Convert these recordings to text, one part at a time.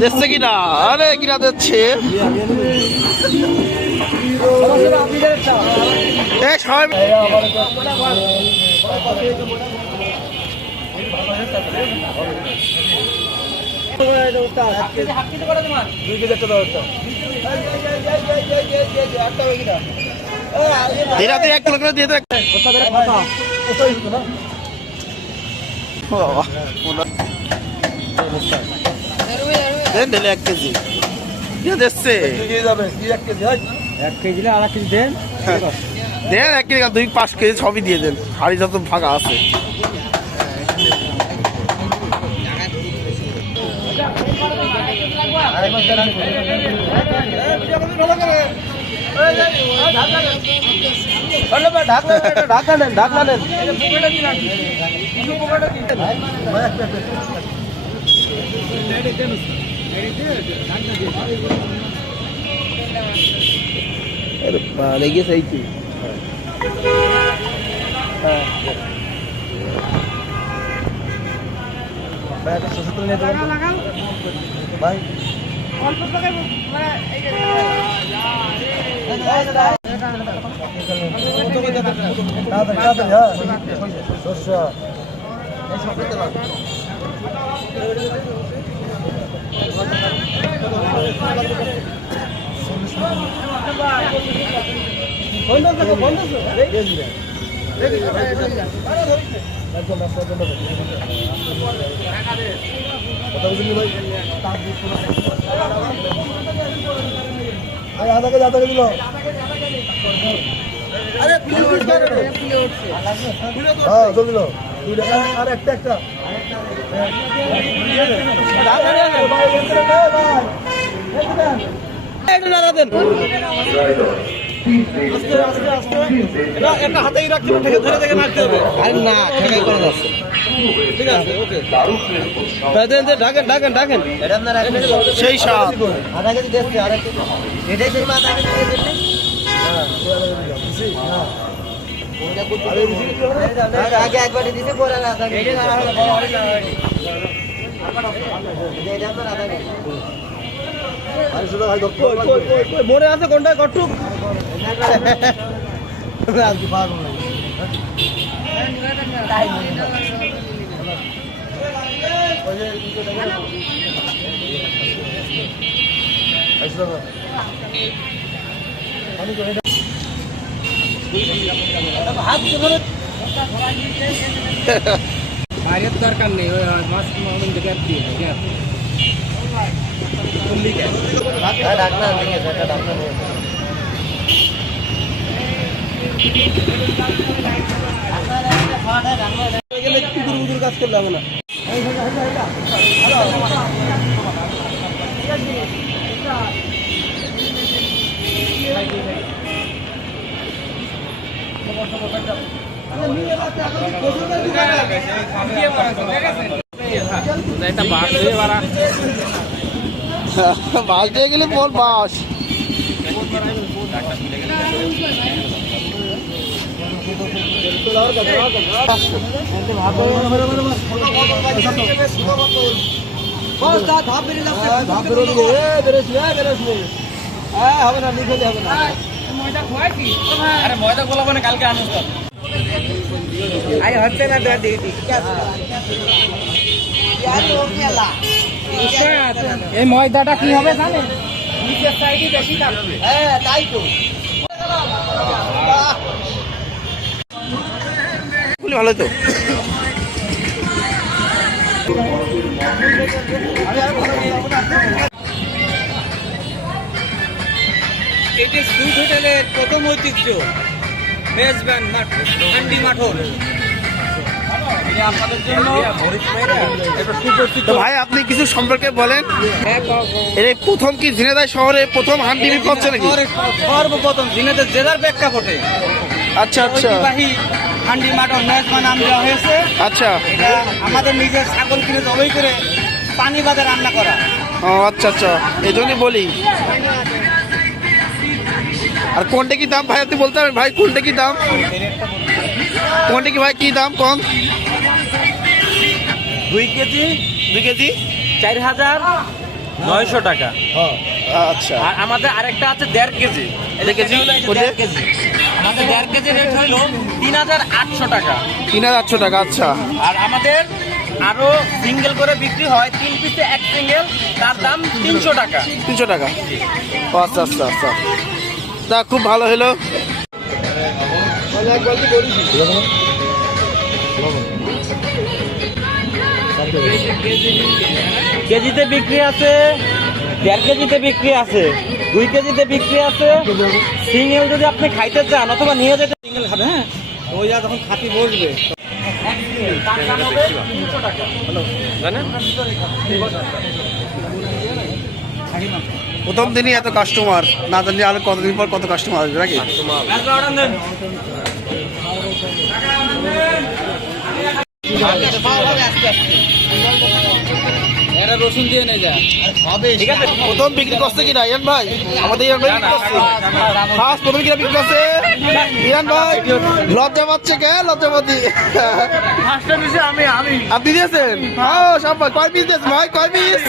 দেখছে কিনা? আরে কিনা দিচ্ছে এক কিলো করে দিয়ে দেন 1 কেজি দিচ্ছে। 1 কেজি আর 1 কেজি দেন, দেন 1 কেজি 2-5 কেজি সবই দিয়ে দেন, হাড়ি যত ফাঁকা আছে। লেগে সেই কি ভাই আধা কেজি দিল। হ্যাঁ দিল আর একটা হাতেই রাখতে ধরে থেকে নাচতে হবে। আরে না ঠেকাই করা যাচ্ছে। ঠিক আছে ওকে ঢাকেন সেই সাপ আধা কেজি দেখছে আর এটাই সেই মাছ আগে আগে একবারে দিতে পরে আধা কেজি মনে আছে কোনটা কটুক দরকার নেই মাছ কাজ করলে হবে না। বাস দিয়ে গেলে বল বাস হবে না লিখে হবে না ময়দা গোলাবো না কালকে আনুস হচ্ছে না এই ময়দাটা কি হবে জানেন নিচের সাইডে বেশি থাকবে। হ্যাঁ তাই তো ভালো তো এটি সুইট হোটেলের প্রথম ঐতিহ্য মেজবান হান্ডি মাঠন। ভাই আপনি কিছু সম্পর্কে বলেন, এর প্রথম কি ঝিনাইদহ শহরে প্রথম হান্ডি বিক্রি হচ্ছে নাকি? সর্বপ্রথম ঝিনাইদহ জেলার প্রেক্ষাপটে। আচ্ছা আচ্ছা হান্ডি মাঠন মেজবান নাম দেওয়া হয়েছে। আচ্ছা আমাদের নিজের ছাগল কিনে জবাই করে পানি বাদে রান্না করা। ও আচ্ছা আচ্ছা, এই জন্যই বলি। আর কোনটা কি দাম ভাই, আপনি বলতে পারবেন ভাই কোনটা কি দাম? কোনটা কি ভাই কি দাম কোন? 2 কেজি 2 কেজি 4,900 টাকা। আচ্ছা। আর আমাদের আরেকটা আছে 1.5 কেজি। 1.5 কেজি? 1.5 কেজি আমাদের 1.5 কেজি রেট হইল 3,800 টাকা। 3,800 টাকা, আচ্ছা। আর আমাদের আরো সিঙ্গেল করে বিক্রি হয়, 3 পিসে 1 সিঙ্গেল, তার দাম 300 টাকা। 300 টাকা, ও আচ্ছা আচ্ছা আচ্ছা। তা খুব ভালো হলো। কেজিতে বিক্রি আছে, 1.5 কেজিতে বিক্রি আছে, 2 কেজিতে বিক্রি আছে। সিঙ্গেল যদি আপনি খাইতে চান অথবা নিয়ে যেতে সিঙ্গেল খাবে, হ্যাঁ, ওই যা যখন খাতি বসবে তার দাম হবে 300 টাকা। প্রথম দিনই এত কাস্টমার, না জানি আরো কতদিন পর কত কাস্টমার আসবে নাকি? রসুন দিয়ে নিয়ে যায় ঠিক আছে। প্রথম বিক্রি করছে কি না ইয়ান ভাই? আমাদের ইয়ান ভাই বিক্রি করছে ফার্স্ট, প্রথম কিনা বিক্রি করছে ইয়ান ভাই। লজ্জা পাচ্ছে কে? লজ্জা পাচ্ছি। আপনি দিয়েছেন? ও সব ভাই কয় পিস দিয়েছেন ভাই, কয় পিস?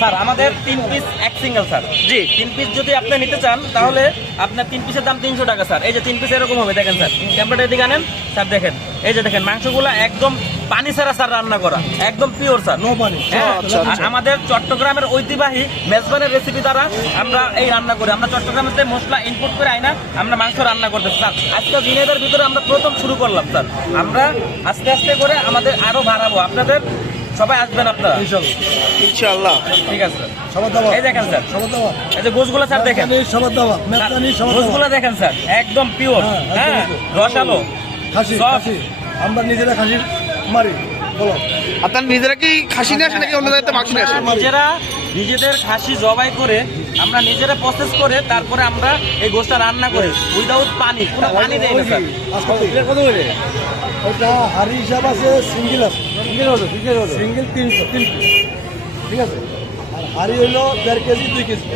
স্যার আমাদের 3 পিস 1 সিঙ্গেল স্যার। জি। 3 পিস যদি আপনি নিতে চান তাহলে আপনার 3 পিসের দাম 300 টাকা স্যার। এই যে 3 পিস এরকম হবে, দেখেন স্যার, ক্যামেরাটা দিকে আনেন স্যার, দেখেন এই যে দেখেন মাংসগুলো একদম পানি ছাড়া স্যার রান্না করা, একদম পিওর স্যার, নো পানি। আচ্ছা, আচ্ছা। আমাদের চট্টগ্রামের ঐতিহ্যবাহী মেজবানের রেসিপি দ্বারা আমরা এই রান্না করি। আমরা চট্টগ্রামেতে মশলা ইনপুট করে আইনা আমরা মাংস রান্না করতেছি স্যার। আজকে দিনের ভিতরে আমরা প্রথম শুরু করলাম স্যার। আমরা আস্তে আস্তে করে আমাদের আরো বাড়াবো, আপনাদের সবাই আসবেন আপনারা ইনশাআল্লাহ। ঠিক আছে স্যার। এই দেখেন স্যার, এই যে গোশগুলো স্যার দেখেন, গোশগুলো দেখেন স্যার, একদম পিওর, হ্যাঁ, রসালো soft। আমরা নিজেরা খাসি মারি, বলো আপনার নিজেরা কি খাসি নিয়ে আসেন নাকি অন্য জায়গাতে মাংস নিয়ে আসেন? নিজেরা নিজেদের খাসি জবাই করে আমরা নিজেরা প্রসেস করে তারপরে আমরা এই গোশটা রান্না করি উইদাউট পানি, কোনো পানি দেই না স্যার। কত করে? ওটা হাড়ি হিসাব আছে, সিঙ্গেল আছে, সিঙ্গেল 300 3 পিস, ঠিক আছে। আর হাড়ি হইলো 1.5 কেজি 2 কেজি।